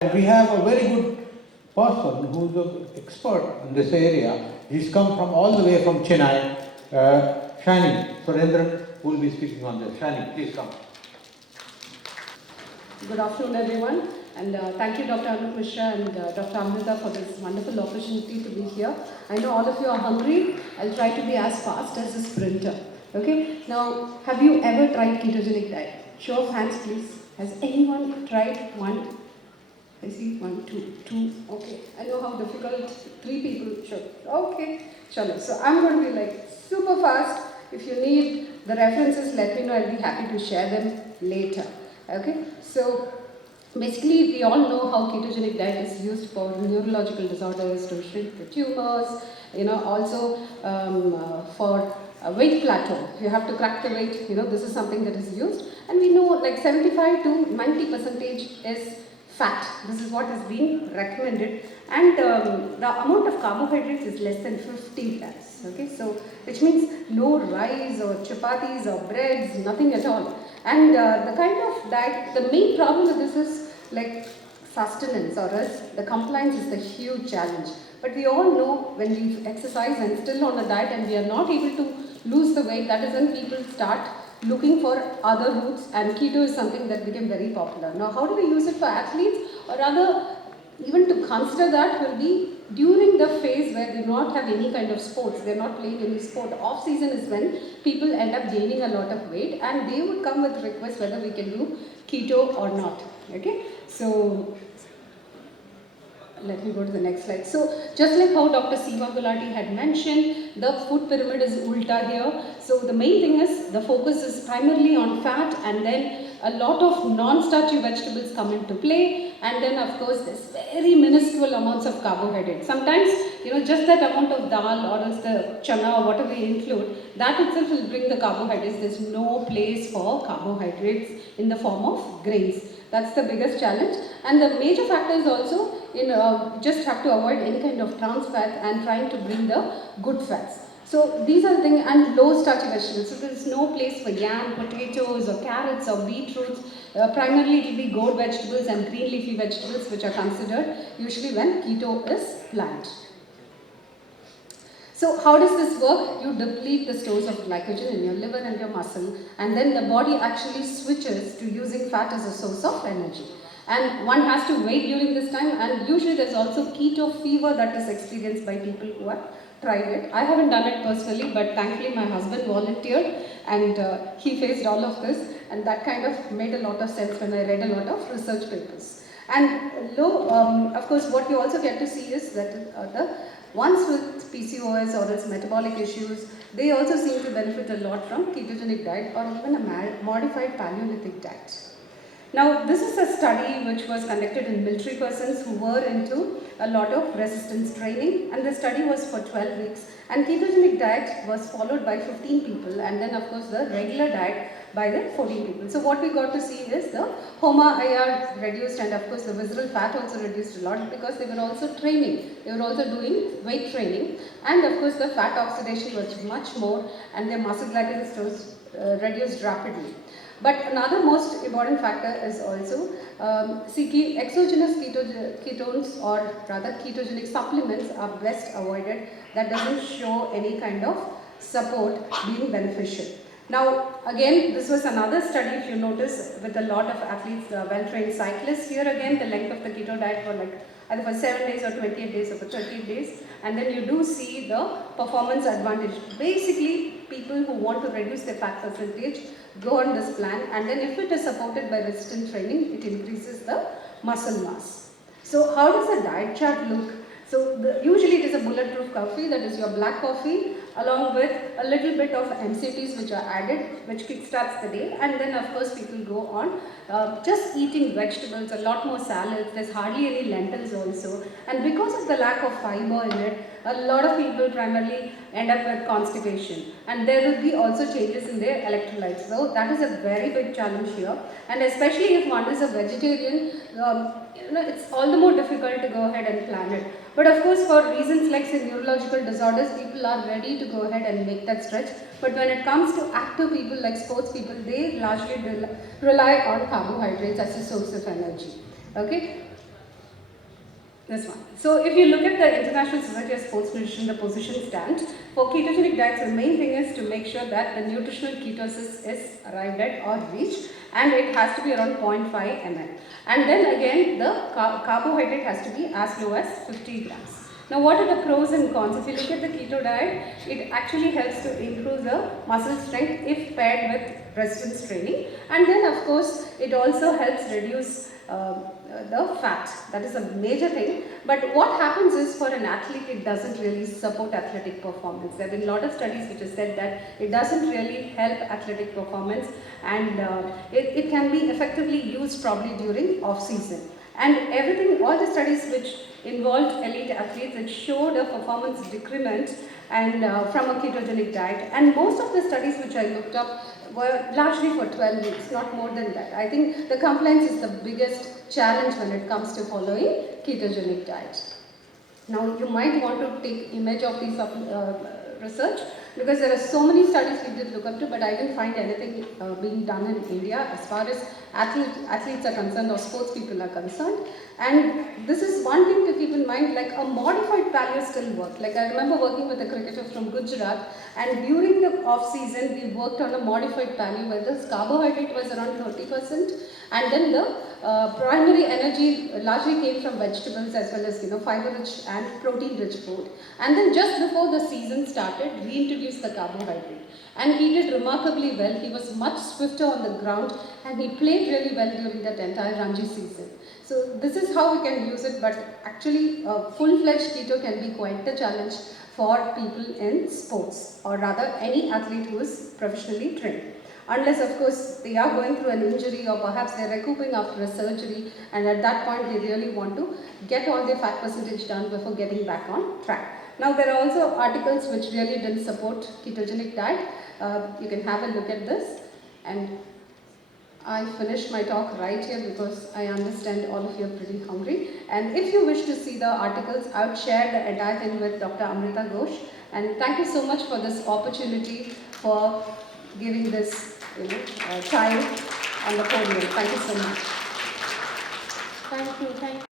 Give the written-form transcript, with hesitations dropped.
We have a very good person who is an expert in this area. He's come from all the way from Chennai. Shani Surendran will be speaking on this. Shani, please come. Good afternoon, everyone, and thank you, Dr. Anup Mishra and Dr. Amrita, for this wonderful opportunity to be here. I know all of you are hungry. I'll try to be as fast as a sprinter. Okay. Now, have you ever tried ketogenic diet? Show of hands, please. Has anyone tried one? I see 1, 2, 2. Okay. I know how difficult 3 people should. Okay. Chalo. So I'm going to be like super fast. If you need the references, let me know. I'll be happy to share them later. Okay. So basically, we all know how ketogenic diet is used for neurological disorders, to shrink the tumors. Also for a weight plateau. You have to crack the weight. This is something that is used, and we know like 75 to 90% is fat. This is what is being recommended, and the amount of carbohydrates is less than 50 grams. Okay, so which means no rice or chapatis or breads, nothing at all. And the kind of diet, the main problem with this is like sustenance, or else the compliance is the huge challenge. But we all know when we exercise and still on a diet and we are not able to lose the weight, that is when people start looking for other routes, and keto is something that became very popular. Now, how do we use it for athletes, or rather even to consider that will be during the phase where they do not have any kind of sports, they are not playing any sport. Off season is when people end up gaining a lot of weight, and they would come with requests whether we can do keto or not. Okay, so let me go to the next slide. So just like how Dr. Seema Gulati had mentioned, the food pyramid is ulta here. So the main thing is the focus is primarily on fat, and then a lot of non-starchy vegetables come into play, and then of course there's very minuscule amounts of carbohydrates. Sometimes just that amount of dal or else the chana or whatever we include, that itself will bring the carbohydrates. There's no place for carbohydrates in the form of grains. That's the biggest challenge, and the major factor is also just have to avoid any kind of trans fat and trying to bring the good fats. So these are the things, and low starchy vegetables. So there is no place for yam, potatoes, or carrots, or beetroots. Primarily it will be gourd vegetables and green leafy vegetables which are considered usually when keto is planned. So how does this work? You deplete the stores of glycogen in your liver and your muscle, and then the body actually switches to using fat as a source of energy. And one has to wait during this time, and usually there's also keto fever that is experienced by people who have tried it. I haven't done it personally, but thankfully my husband volunteered, and he faced all of this, and that kind of made a lot of sense when I read a lot of research papers. And of course, what you also get to see is that the ones with PCOS or its metabolic issues, they also seem to benefit a lot from ketogenic diet or even a modified Paleolithic diet. Now, this is a study which was conducted in military persons who were into a lot of resistance training, and the study was for 12 weeks, and ketogenic diet was followed by 15 people, and then of course the regular diet by the 14 people. So what we got to see is the HOMA-IR reduced, and of course the visceral fat also reduced a lot because they were also training. They were also doing weight training, and of course the fat oxidation was much more, and their muscle glycogen stores reduced rapidly. But another most important factor is also exogenous ketones, or rather ketogenic supplements are best avoided. That doesn't show any kind of support being beneficial. Now again, this was another study, if you notice, with a lot of athletes, well-trained cyclists. Here again the length of the keto diet for like either for 7 days or 28 days or for 30 days, and then you do see the performance advantage. Basically, people who want to reduce their fat percentage go on this plan, and then if it is supported by resistant training, it increases the muscle mass. So how does the diet chart look? So usually it is a bulletproof coffee, that is your black coffee, along with a little bit of MCTs which are added, which kickstarts the day, and then of course people go on just eating vegetables, a lot more salads, there's hardly any lentils also, and because of the lack of fiber in it, a lot of people primarily end up with constipation, and there will be also changes in their electrolytes. So that is a very big challenge here, and especially if one is a vegetarian, it's all the more difficult to go ahead and plan it. But of course, for reasons like say neurological disorders, people are ready to go ahead and make that stretch. But when it comes to active people like sports people, they largely rely on carbohydrates as a source of energy. Okay. This one. So if you look at the International Society of Sports Nutrition, the position stand for ketogenic diets, the main thing is to make sure that the nutritional ketosis is arrived at or reached, and it has to be around 0.5 ml. And then again, the carbohydrate has to be as low as 50 grams. Now, what are the pros and cons? If you look at the keto diet, it actually helps to improve the muscle strength if paired with resistance training, and then of course it also helps reduce the fat. That is a major thing. But what happens is, for an athlete, it doesn't really support athletic performance. There have been a lot of studies which have said that it doesn't really help athletic performance, and it can be effectively used probably during off season. And everything, all the studies which involved elite athletes, it showed a performance decrement and from a ketogenic diet. And most of the studies which I looked up were largely for 12 weeks, not more than that. I think the compliance is the biggest challenge when it comes to following ketogenic diet. Now, you might want to take image of these research, because there are so many studies we did look up to, but I didn't find anything being done in India as far as athletes are concerned or sports people are concerned. And this is one thing to keep in mind, like a modified paleo still works. Like I remember working with a cricketer from Gujarat, and during the off season we worked on a modified paleo where the carbohydrate was around 30%, and then the primary energy largely came from vegetables as well as fiber rich and protein rich food. And then just before the season started, we introduced the carbohydrate, and he did remarkably well. He was much swifter on the ground, and he played really well during that entire Ranji season. So this is how we can use it, but actually full-fledged keto can be quite the challenge for people in sports, or rather any athlete who is professionally trained. Unless of course they are going through an injury, or perhaps they are recouping after a surgery, and at that point they really want to get all their fat percentage down before getting back on track. Now there are also articles which really didn't support ketogenic diet. You can have a look at this, and I finished my talk right here because I understand all of you are pretty hungry. And if you wish to see the articles, I would share the entire thing with Dr. Amrita Ghosh. And thank you so much for this opportunity, for giving this time on the podium. Thank you so much. Thank you.